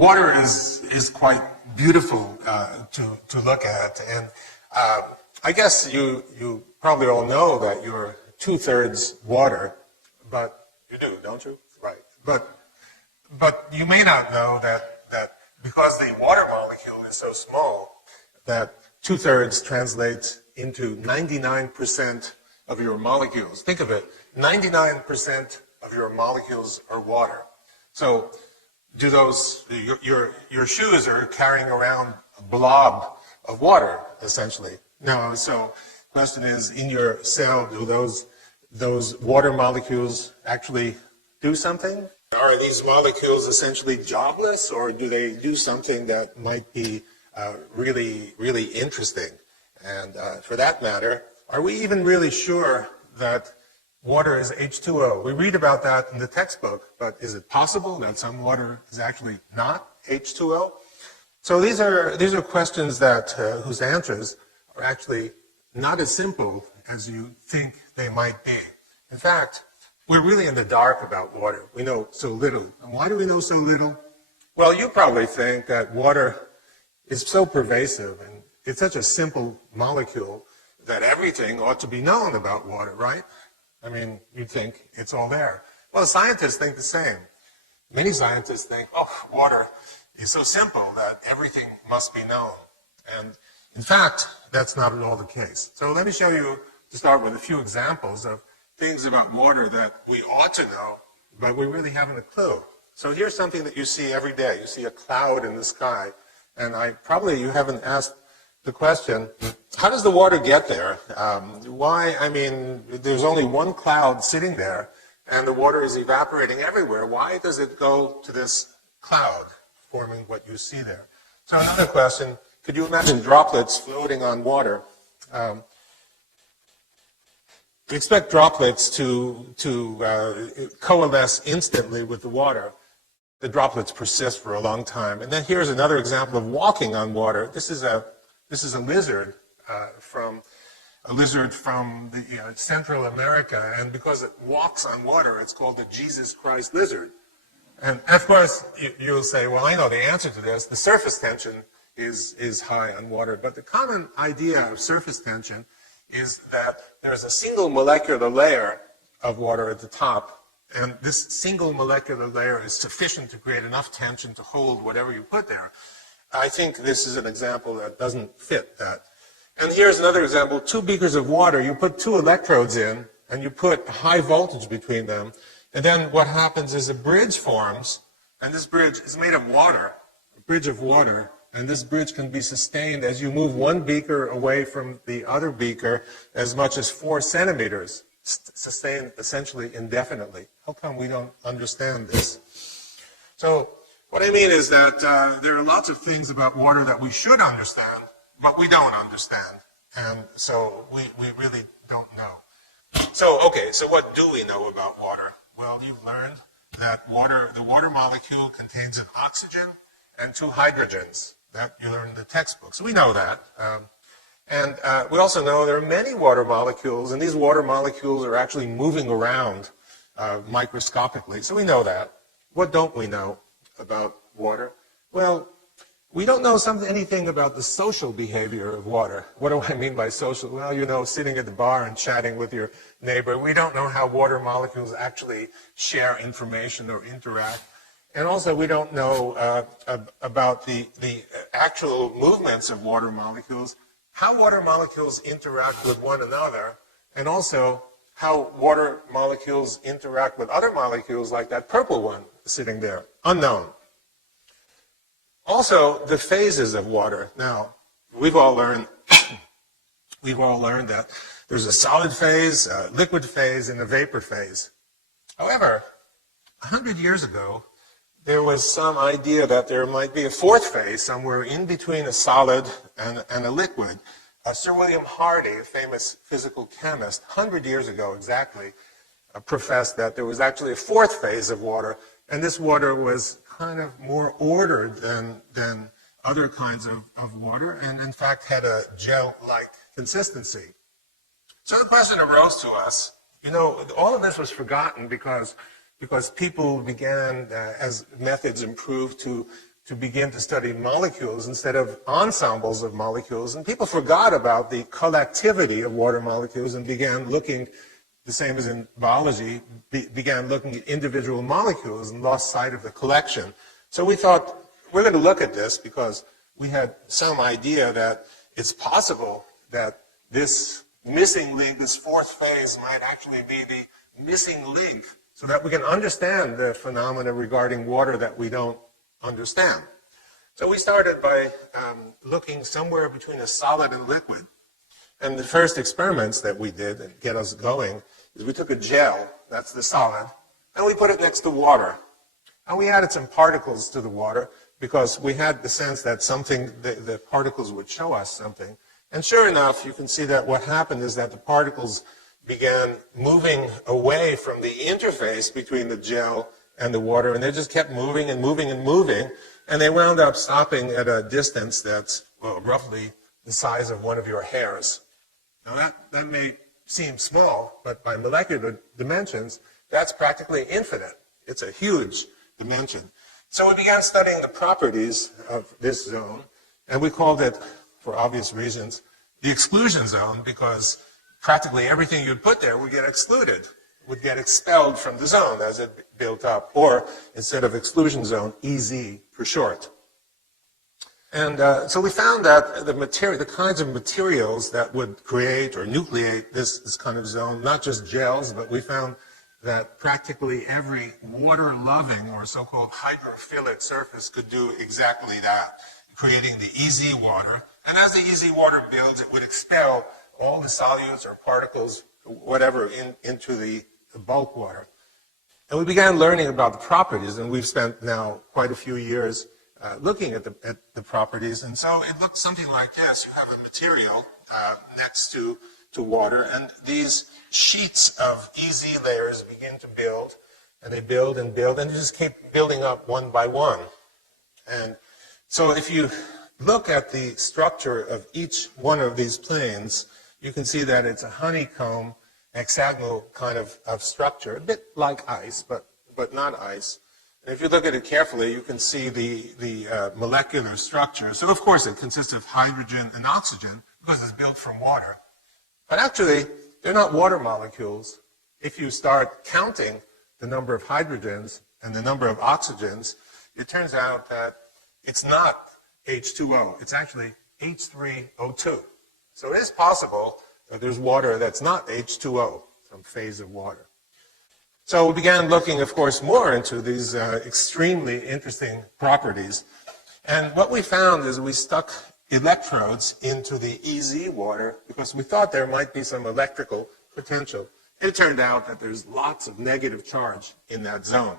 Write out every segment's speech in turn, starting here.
water is quite beautiful to look at, and I guess you probably all know that you're 2/3 water, but you do, don't you? Right. But you may not know that because the water molecule is so small, that 2/3 translates into 99% of your molecules. Think of it, 99% of your molecules are water. So do those, your shoes are carrying around a blob of water, essentially. No, so the question is, in your cell, do those water molecules actually do something? Are these molecules essentially jobless, or do they do something that might be really, really interesting? And for that matter, are we even really sure that water is H2O? We read about that in the textbook, but is it possible that some water is actually not H2O? So these are questions that whose answers are actually not as simple as you think they might be. In fact, we're really in the dark about water. We know so little. And why do we know so little? Well, you probably think that water is so pervasive and it's such a simple molecule that everything ought to be known about water, right? I mean, you'd think it's all there. Well, scientists think the same. Many scientists think, oh, water is so simple that everything must be known. And in fact, that's not at all the case. So let me show you, to start with, a few examples of things about water that we ought to know, but we really haven't a clue. So here's something that you see every day. You see a cloud in the sky, and you haven't asked the question, how does the water get there? Why? I mean, there's only one cloud sitting there, and the water is evaporating everywhere. Why does it go to this cloud, forming what you see there? So another question, could you imagine droplets floating on water? We expect droplets to coalesce instantly with the water. The droplets persist for a long time. And then here's another example of walking on water. This is a lizard from Central America, and because it walks on water, it's called the Jesus Christ lizard. And of course, you'll say, well, I know the answer to this. The surface tension is high on water, but the common idea of surface tension is that there's a single molecular layer of water at the top, and this single molecular layer is sufficient to create enough tension to hold whatever you put there. I think this is an example that doesn't fit that. And here's another example, 2 beakers of water, you put 2 electrodes in, and you put high voltage between them, and then what happens is a bridge forms, and this bridge is made of water, a bridge of water. And this bridge can be sustained as you move one beaker away from the other beaker as much as 4 centimeters, sustained essentially indefinitely. How come we don't understand this? So what I mean is that there are lots of things about water that we should understand, but we don't understand. And so we really don't know. So, okay, so what do we know about water? Well, you've learned that the water molecule contains an oxygen and 2 hydrogens. That you learn in the textbook. So we know that. And we also know there are many water molecules, and these water molecules are actually moving around microscopically. So we know that. What don't we know about water? Well, we don't know anything about the social behavior of water. What do I mean by social? Well, you know, sitting at the bar and chatting with your neighbor. We don't know how water molecules actually share information or interact. And also, we don't know about the actual movements of water molecules, how water molecules interact with one another, and also how water molecules interact with other molecules like that purple one sitting there. Unknown. Also, the phases of water. Now, we've all learned that there's a solid phase, a liquid phase, and a vapor phase. However, 100 years ago, there was some idea that there might be a 4th phase somewhere in between a solid and a liquid. Sir William Hardy, a famous physical chemist, 100 years ago exactly, professed that there was actually a 4th phase of water, and this water was kind of more ordered than other kinds of water, and in fact had a gel-like consistency. So the question arose to us, you know, all of this was forgotten because people began, as methods improved, to to begin to study molecules instead of ensembles of molecules. And people forgot about the collectivity of water molecules and began looking, the same as in biology, began looking at individual molecules and lost sight of the collection. So we thought, we're going to look at this because we had some idea that it's possible that this missing link, this fourth phase, might actually be the missing link so that we can understand the phenomena regarding water that we don't understand. So we started by looking somewhere between a solid and liquid. And the first experiments that we did that get us going is we took a gel, that's the solid, and we put it next to water. And we added some particles to the water because we had the sense that something, the particles would show us something. And sure enough, you can see that what happened is that the particles began moving away from the interface between the gel and the water, and they just kept moving and moving and moving, and they wound up stopping at a distance that's, well, roughly the size of one of your hairs. Now that may seem small, but by molecular dimensions, that's practically infinite. It's a huge dimension. So we began studying the properties of this zone, and we called it, for obvious reasons, the exclusion zone, because practically everything you'd put there would get excluded, would get expelled from the zone as it built up, or instead of exclusion zone, EZ for short. And so we found that the kinds of materials that would create or nucleate this kind of zone, not just gels, but we found that practically every water-loving or so-called hydrophilic surface could do exactly that, creating the EZ water. And as the EZ water builds, it would expel all the solutes or particles, whatever, into the bulk water. And we began learning about the properties, and we've spent now quite a few years looking at the properties. And so it looks something like this. You have a material next to water, and these sheets of EZ layers begin to build, and they build and build, and they just keep building up one by one. And so if you look at the structure of each one of these planes, you can see that it's a honeycomb, hexagonal kind of structure, a bit like ice, but not ice. And if you look at it carefully, you can see the molecular structure. So of course it consists of hydrogen and oxygen because it's built from water. But actually, they're not water molecules. If you start counting the number of hydrogens and the number of oxygens, it turns out that it's not H2O. It's actually H3O2. So it is possible that there's water that's not H2O, some phase of water. So we began looking, of course, more into these extremely interesting properties. And what we found is we stuck electrodes into the EZ water because we thought there might be some electrical potential. It turned out that there's lots of negative charge in that zone.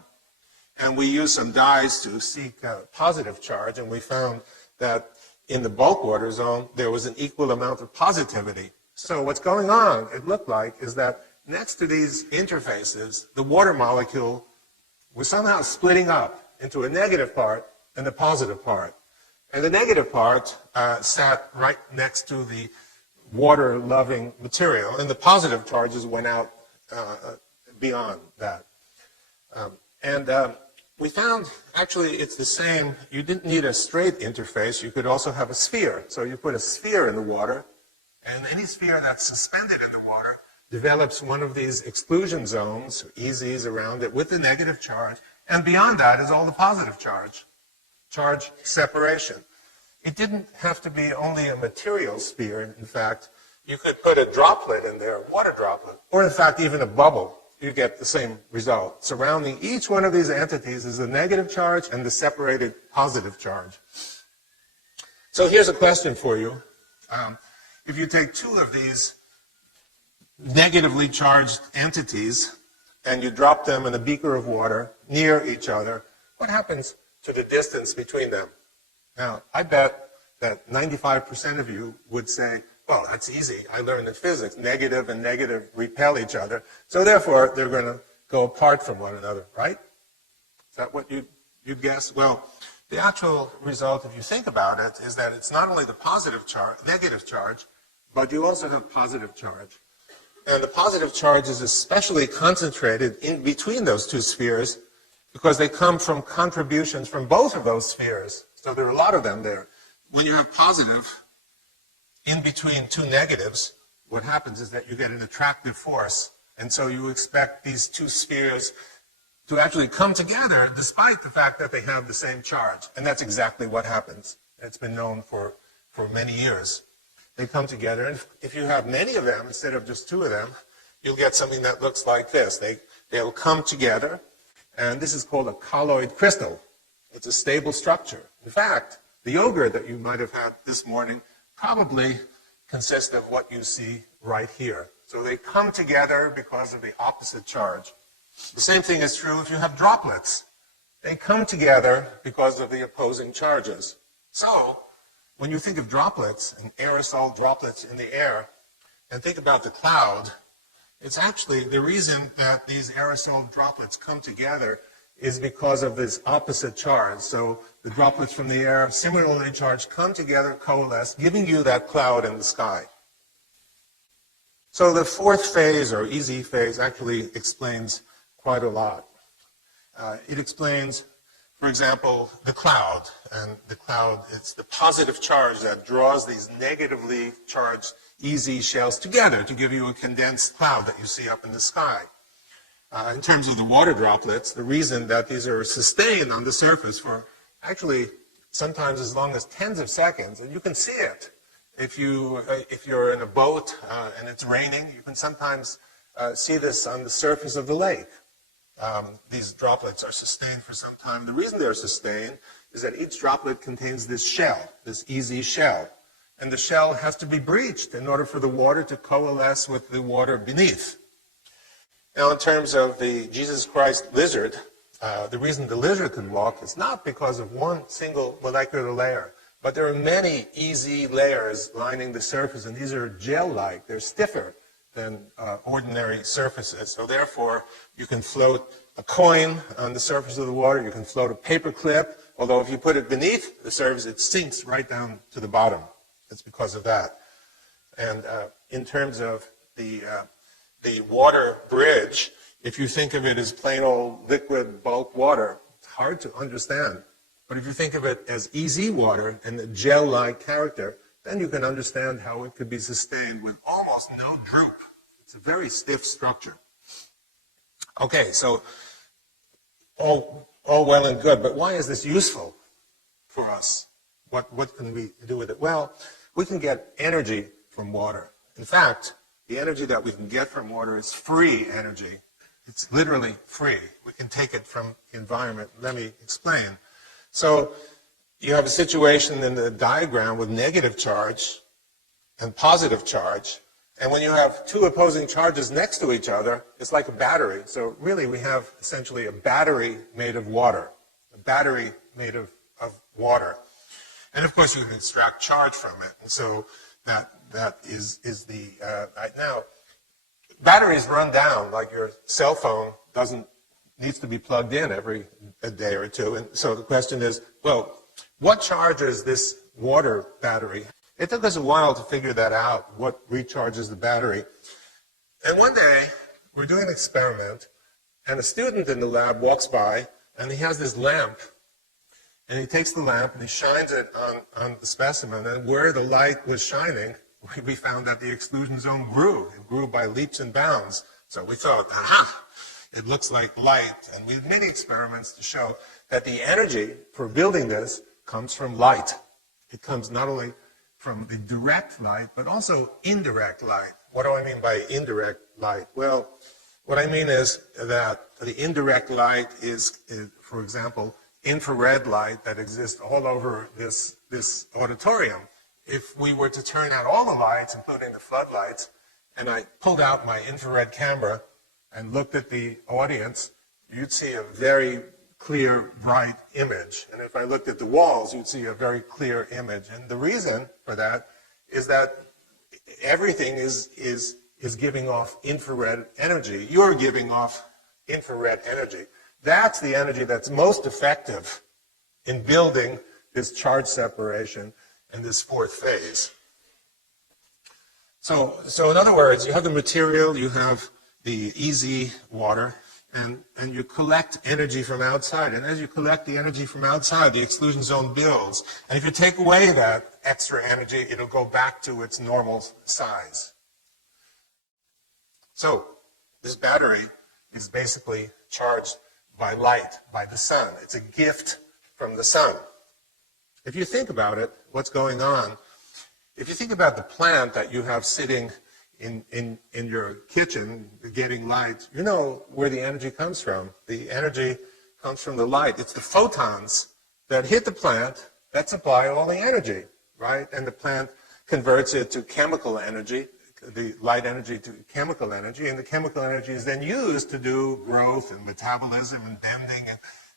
And we used some dyes to seek positive charge, and we found that in the bulk water zone, there was an equal amount of positivity. So what's going on, it looked like, is that next to these interfaces, the water molecule was somehow splitting up into a negative part and a positive part. And the negative part sat right next to the water-loving material, and the positive charges went out beyond that. We found, actually, it's the same. You didn't need a straight interface. You could also have a sphere. So you put a sphere in the water, and any sphere that's suspended in the water develops one of these exclusion zones, EZs around it, with the negative charge. And beyond that is all the positive charge separation. It didn't have to be only a material sphere. In fact, you could put a droplet in there, a water droplet, or in fact even a bubble. You get the same result. Surrounding each one of these entities is the negative charge and the separated positive charge. So here's a question for you. If you take two of these negatively charged entities and you drop them in a beaker of water near each other, what happens to the distance between them? Now, I bet that 95% of you would say, well, that's easy. I learned in physics. Negative and negative repel each other. So therefore, they're going to go apart from one another, right? Is that what you'd guess? Well, the actual result, if you think about it, is that it's not only the positive charge, negative charge, but you also have positive charge. And the positive charge is especially concentrated in between those two spheres. because they come from contributions from both of those spheres. So there are a lot of them there. When you have positive in between two negatives, what happens is that you get an attractive force. And so you expect these two spheres to actually come together despite the fact that they have the same charge. And that's exactly what happens. It's been known for many years. They come together, and if you have many of them instead of just two of them, you'll get something that looks like this. They'll come together, and this is called a colloid crystal. It's a stable structure. In fact, the yogurt that you might have had this morning probably consists of what you see right here. So they come together because of the opposite charge. The same thing is true if you have droplets. They come together because of the opposing charges. So, when you think of droplets and aerosol droplets in the air, and think about the cloud, it's actually the reason that these aerosol droplets come together is because of this opposite charge. So the droplets from the air, similarly charged, come together, coalesce, giving you that cloud in the sky. So the fourth phase, or easy phase, actually explains quite a lot. It explains, for example, the cloud. And the cloud, it's the positive charge that draws these negatively charged easy shells together to give you a condensed cloud that you see up in the sky. In terms of the water droplets, the reason that these are sustained on the surface for actually sometimes as long as tens of seconds, and you can see it. If you're in a boat and it's raining, you can sometimes see this on the surface of the lake. These droplets are sustained for some time. The reason they're sustained is that each droplet contains this shell, this easy shell. And the shell has to be breached in order for the water to coalesce with the water beneath. Now, in terms of the Jesus Christ lizard, the reason the lizard can walk is not because of one single molecular layer, but there are many easy layers lining the surface, and these are gel-like. They're stiffer than ordinary surfaces. So therefore, you can float a coin on the surface of the water. You can float a paper clip, although if you put it beneath the surface, it sinks right down to the bottom. It's because of that. And in terms of the water bridge, if you think of it as plain old liquid bulk water, it's hard to understand. But if you think of it as easy water and the gel-like character, then you can understand how it could be sustained with almost no droop. It's a very stiff structure. Okay, so all well and good, but why is this useful for us? What can we do with it? Well, we can get energy from water. In fact, the energy that we can get from water is free energy. It's literally free. We can take it from the environment. Let me explain. So you have a situation in the diagram with negative charge and positive charge. And when you have two opposing charges next to each other, it's like a battery. So really we have essentially a battery made of water, a battery made of water. And of course you can extract charge from it. And so that is the, right now, batteries run down like your cell phone needs to be plugged in every day or two. And so the question is, well, what charges this water battery? It took us a while to figure that out, what recharges the battery. And one day, we're doing an experiment, and a student in the lab walks by, and he has this lamp. And he takes the lamp, and he shines it on the specimen. And where the light was shining, we found that the exclusion zone grew. It grew by leaps and bounds. So we thought, aha, it looks like light. And we did many experiments to show that the energy for building this comes from light. It comes not only from the direct light, but also indirect light. What do I mean by indirect light? Well, what I mean is that the indirect light is for example, infrared light that exists all over this auditorium. If we were to turn out all the lights, including the floodlights, and I pulled out my infrared camera and looked at the audience, you'd see a very clear, bright image. And if I looked at the walls, you'd see a very clear image. And the reason for that is that everything is giving off infrared energy. You're giving off infrared energy. That's the energy that's most effective in building this charge separation in this fourth phase. So in other words, you have the material, you have the easy water, and you collect energy from outside. And as you collect the energy from outside, the exclusion zone builds. And if you take away that extra energy, it'll go back to its normal size. So this battery is basically charged by light, by the sun. It's a gift from the sun. If you think about it, what's going on, if you think about the plant that you have sitting in your kitchen getting light, you know where the energy comes from. The energy comes from the light. It's the photons that hit the plant that supply all the energy, right? And the plant converts it to chemical energy, the light energy to chemical energy, and the chemical energy is then used to do growth and metabolism and bending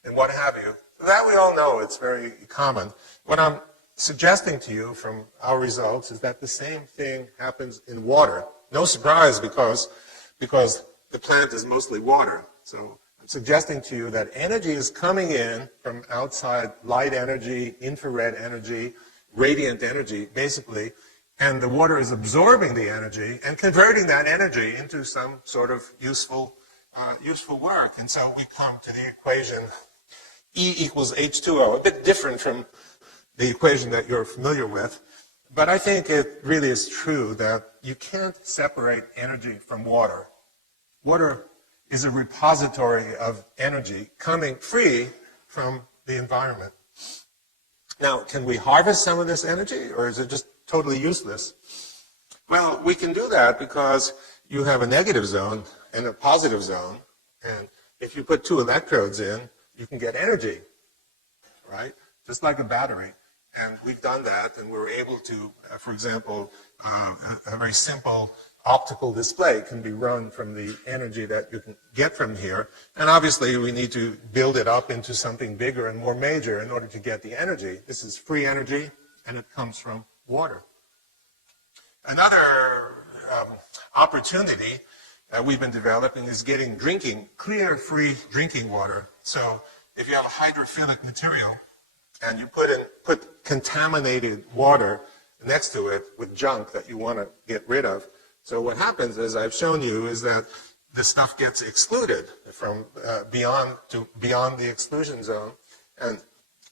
and what have you. That we all know, it's very common. What I'm suggesting to you from our results is that the same thing happens in water. No surprise because the plant is mostly water. So I'm suggesting to you that energy is coming in from outside, light energy, infrared energy, radiant energy, basically, and the water is absorbing the energy and converting that energy into some sort of useful work. And so we come to the equation E equals H2O, a bit different from the equation that you're familiar with. But I think it really is true that you can't separate energy from water. Water is a repository of energy coming free from the environment. Now, can we harvest some of this energy, or is it just totally useless? Well, we can do that because you have a negative zone and a positive zone. And if you put two electrodes in, you can get energy, right? Just like a battery. And we've done that, and we're able to, for example, a very simple optical display can be run from the energy that you can get from here. And obviously, we need to build it up into something bigger and more major in order to get the energy. This is free energy, and it comes from water. Another opportunity that we've been developing is getting clear, free drinking water. So if you have a hydrophilic material, and you put contaminated water next to it with junk that you want to get rid of. So what happens, as I've shown you, is that the stuff gets excluded from beyond the exclusion zone, and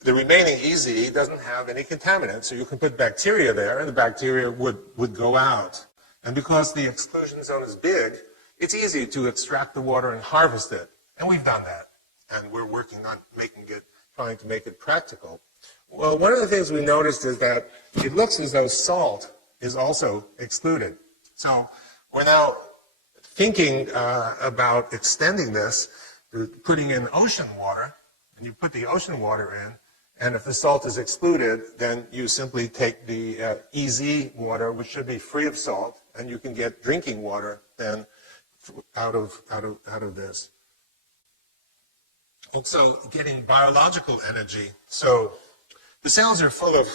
the remaining EZ doesn't have any contaminants. So you can put bacteria there, and the bacteria would go out. And because the exclusion zone is big, it's easy to extract the water and harvest it. And we've done that, and we're working on trying to make it practical. Well, one of the things we noticed is that it looks as though salt is also excluded. So we're now thinking about extending this, putting in ocean water, and you put the ocean water in, and if the salt is excluded, then you simply take the EZ water, which should be free of salt, and you can get drinking water then out of this. Also, getting biological energy. So the cells are full of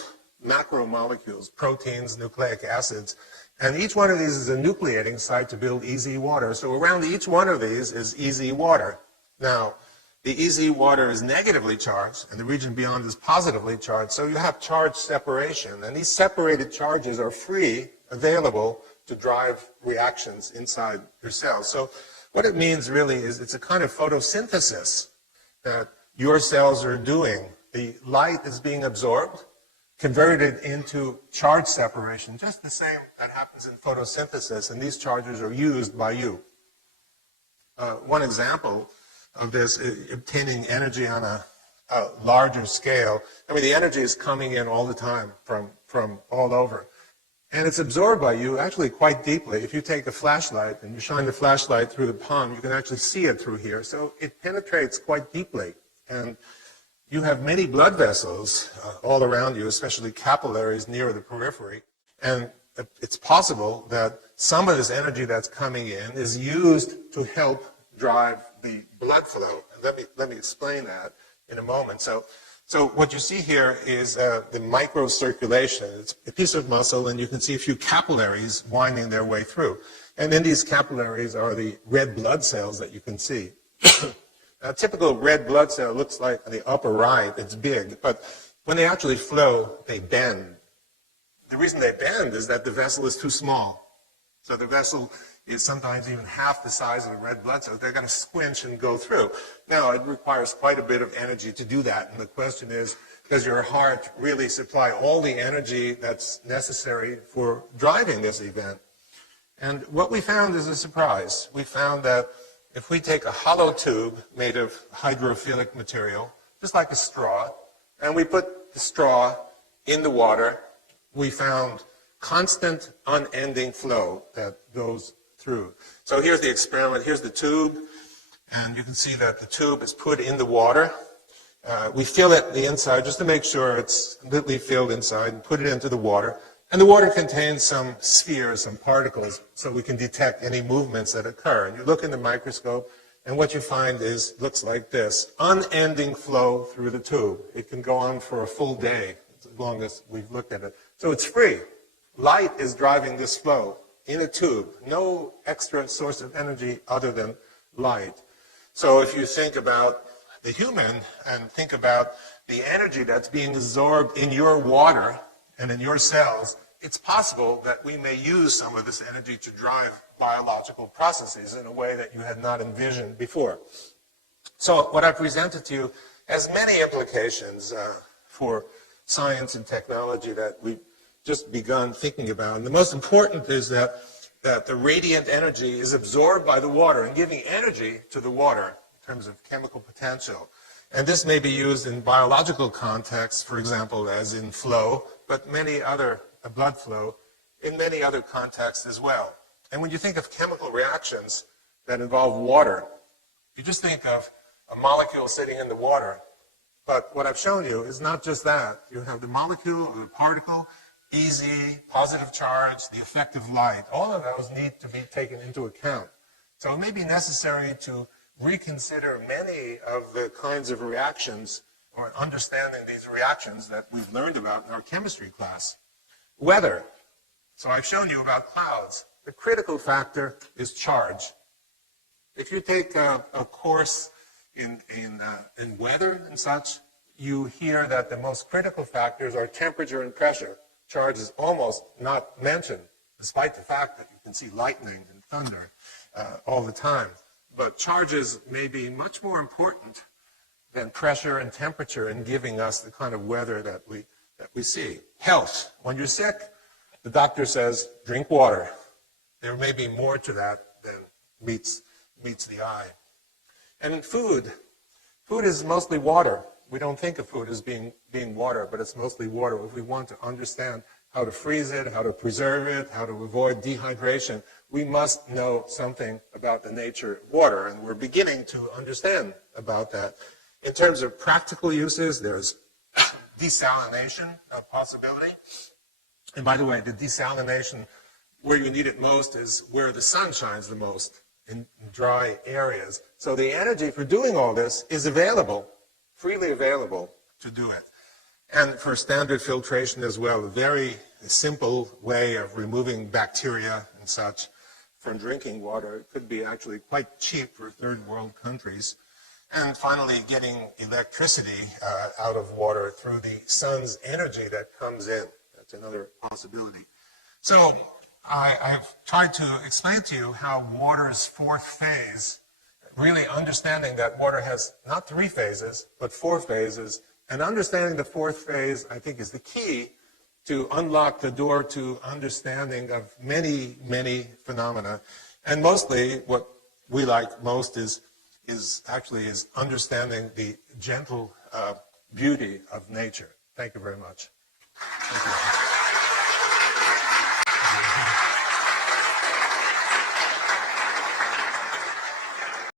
macromolecules, proteins, nucleic acids, and each one of these is a nucleating site to build EZ water. So around each one of these is EZ water. Now, the EZ water is negatively charged, and the region beyond is positively charged. So you have charge separation, and these separated charges are free, available to drive reactions inside your cells. So what it means really is it's a kind of photosynthesis that your cells are doing. The light is being absorbed, converted into charge separation, just the same that happens in photosynthesis, and these charges are used by you. One example of this is obtaining energy on a larger scale. I mean, the energy is coming in all the time from all over. And it's absorbed by you actually quite deeply. If you take a flashlight and you shine the flashlight through the palm, you can actually see it through here. So it penetrates quite deeply. And you have many blood vessels all around you, especially capillaries near the periphery. And it's possible that some of this energy that's coming in is used to help drive the blood flow. And let me explain that in a moment. So what you see here is the microcirculation. It's a piece of muscle, and you can see a few capillaries winding their way through. And in these capillaries are the red blood cells that you can see. A typical red blood cell looks like on the upper right, it's big, but when they actually flow, they bend. The reason they bend is that the vessel is too small. So the vessel is sometimes even half the size of the red blood cells. They're going to squinch and go through. Now, it requires quite a bit of energy to do that, and the question is, does your heart really supply all the energy that's necessary for driving this event? And what we found is a surprise. We found that if we take a hollow tube made of hydrophilic material, just like a straw, and we put the straw in the water, we found constant, unending flow that goes through. So here's the experiment. Here's the tube, and you can see that the tube is put in the water. We fill it the inside just to make sure it's completely filled inside and put it into the water. And the water contains some spheres, some particles, so we can detect any movements that occur. And you look in the microscope, and what you find looks like this: unending flow through the tube. It can go on for a full day, as long as we've looked at it. So it's free. Light is driving this flow in a tube. No extra source of energy other than light. So if you think about the human and think about the energy that's being absorbed in your water and in your cells, it's possible that we may use some of this energy to drive biological processes in a way that you had not envisioned before. So what I presented to you has many implications for science and technology that we've just begun thinking about. And the most important is that the radiant energy is absorbed by the water and giving energy to the water in terms of chemical potential. And this may be used in biological contexts, for example, as in flow, but many other, blood flow, in many other contexts as well. And when you think of chemical reactions that involve water, you just think of a molecule sitting in the water. But what I've shown you is not just that. You have the molecule or the particle, easy, positive charge, the effect of light. All of those need to be taken into account. So it may be necessary to reconsider many of the kinds of reactions or understanding these reactions that we've learned about in our chemistry class. Weather. So I've shown you about clouds. The critical factor is charge. If you take a course in weather and such, you hear that the most critical factors are temperature and pressure. Charge is almost not mentioned, despite the fact that you can see lightning and thunder all the time. But charges may be much more important than pressure and temperature in giving us the kind of weather that we see. Health. When you're sick, the doctor says, drink water. There may be more to that than meets the eye. And in food, food is mostly water. We don't think of food as being water, but it's mostly water. If we want to understand how to freeze it, how to preserve it, how to avoid dehydration, we must know something about the nature of water, and we're beginning to understand about that. In terms of practical uses, there's desalination, a possibility. And by the way, the desalination, where you need it most is where the sun shines the most, in dry areas. So the energy for doing all this is available, freely available to do it. And for standard filtration as well, a very simple way of removing bacteria and such from drinking water. It could be actually quite cheap for third world countries. And finally, getting electricity out of water through the sun's energy that comes in. That's another possibility. So I've tried to explain to you how water's fourth phase, really understanding that water has not 3 phases, but 4 phases. And understanding the fourth phase, I think, is the key to unlock the door to understanding of many, many phenomena. And mostly, what we like most is understanding the gentle beauty of nature. Thank you very much. Thank you.